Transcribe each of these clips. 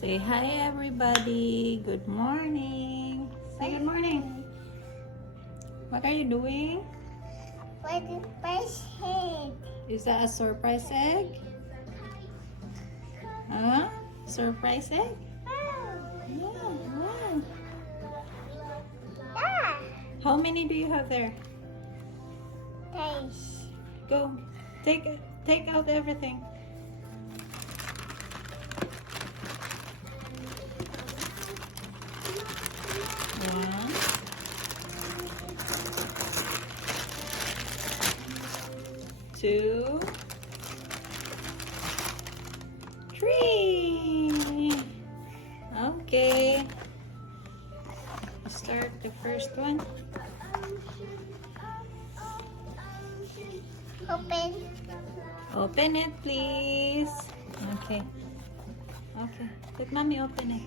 Say hi, everybody. Good morning. Say good morning. What are you doing? What is first head? Is that a surprise egg? Huh? Surprise egg? Yeah, wow. Ah, How many do you have there? taste. Go. Take out everything. One, two, three. Okay. Start the first one. Open. Open it, please. Okay. Okay. Let mommy open it.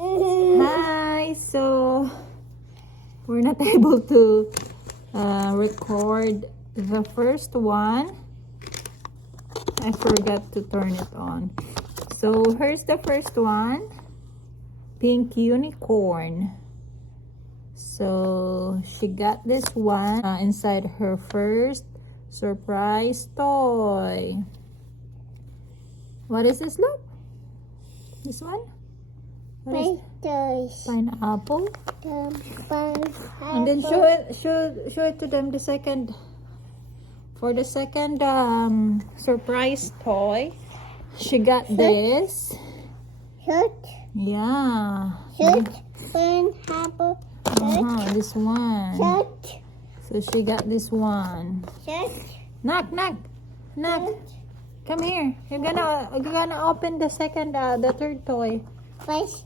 Hi. So we're not able to record the first one. I forgot to turn it on. So here's the first one. Pink unicorn. So she got this one inside her first surprise toy. What is this, look? This one? What is it? Toys. Pineapple. And then show it to them the second. For the second surprise toy, she got this. Shoot. Yeah. Shoot. Pineapple. This one. Shoot. So she got this one. Shoot. Knock, knock, knock. Come here. You're gonna open the second, the third toy. First.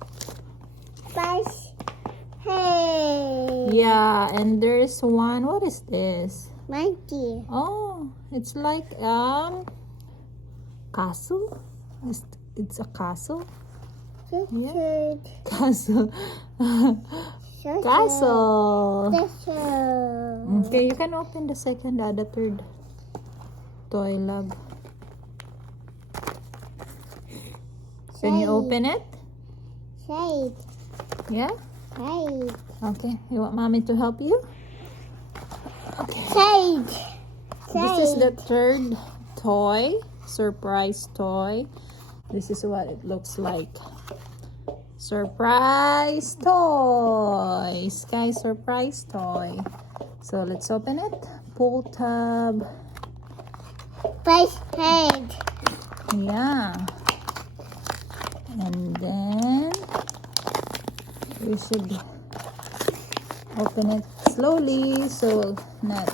Hey. Yeah, and there's one. What is this? Monkey. Oh, it's like castle. It's a castle. Shoot. Yeah. Shoot. Castle. Shoot. Castle. Shoot. Okay, you can open the second, the third toy, love. Can you open it? Shade. Yeah? Shade. Okay. You want mommy to help you? Okay. Shade. This is the third toy, surprise toy. This is what it looks like. Surprise toy. Sky surprise toy. So let's open it. Pull tab. First head. Yeah. And then we should open it slowly so not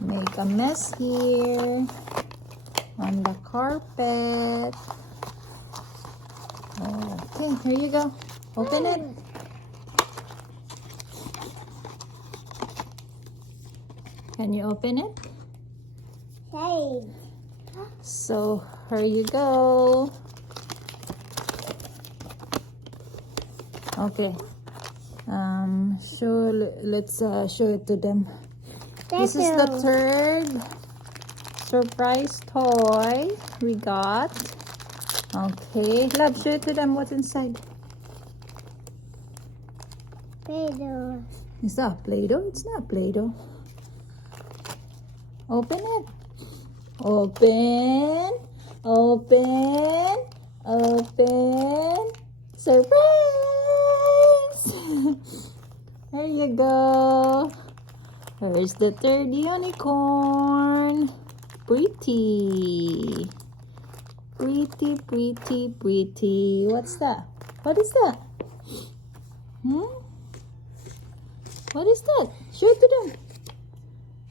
make a mess here on the carpet. Okay, here you go. Open it. Can you open it? Shade. So here you go. Okay. Let's show it to them. This is the third surprise toy we got. Okay. Love, show it to them what's inside. Play-Doh. Is that Play-Doh? It's not Play-Doh. Open it. Open. Open. Open. Surprise! There you go. Here's the third unicorn. Pretty. Pretty, pretty, pretty. What's that? What is that? What is that? Show it to them.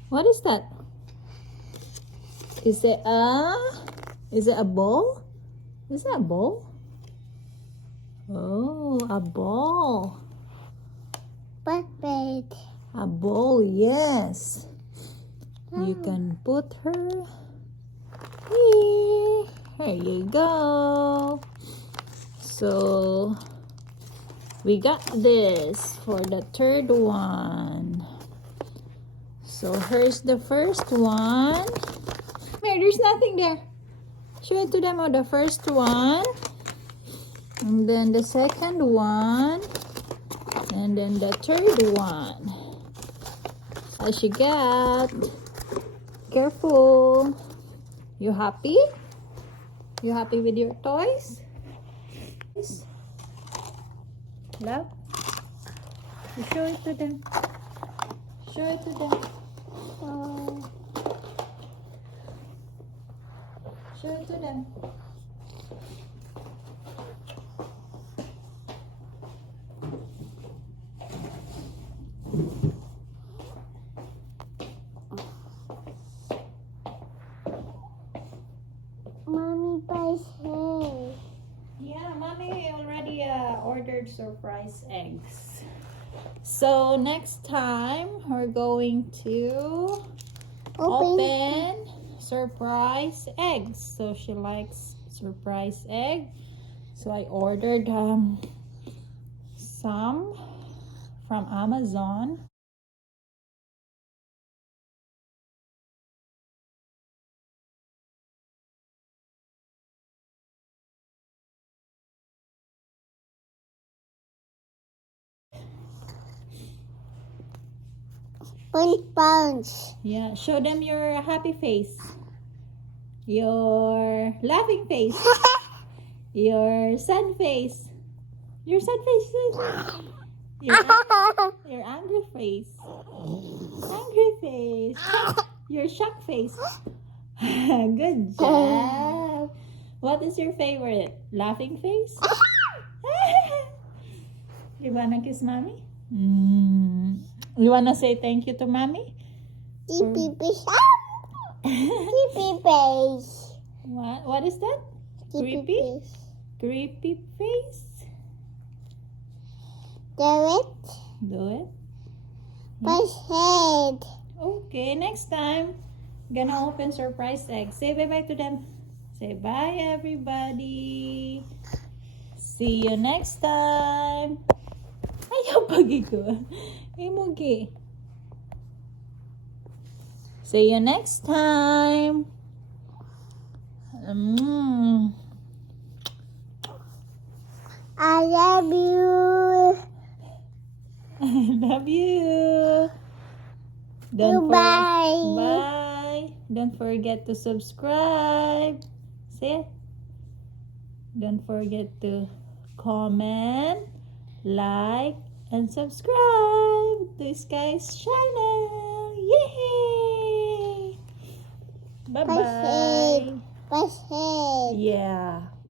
What is that? Is it a ball? Is that a ball? Oh, a ball. Bucket. A ball, yes. You can put her here. Here you go. So we got this for the third one. So here's the first one. There, there's nothing there. Show it to them. Oh, the first one. And then the second one. And then the third one. What you got? Careful. You happy? You happy with your toys? Love? You show it to them. Show it to them. Oh. Show it to them. Mommy buys hay. Yeah, mommy already ordered surprise eggs. So next time we're going to open surprise eggs. So she likes surprise egg. So I ordered some from Amazon. Punch. Yeah, show them your happy face. Your laughing face. Your sad face. Your sad face. Your angry face. Angry face. Your shock face. Good job. What is your favorite? Laughing face? You wanna kiss mommy? You wanna say thank you to mommy? Pee face. What is that? Creepy? Creepy face? Do it. Do it. Push head. Okay, next time, gonna open surprise eggs. Say bye-bye to them. Say bye, everybody. See you next time. Ayaw pagi ko. Ay, mugi. See you next time. I love you. I love you. Goodbye. Bye. Don't forget to subscribe. Say it. Don't forget to comment, like, and subscribe to Sky's channel. Yay! Bye-bye. Push head. Yeah.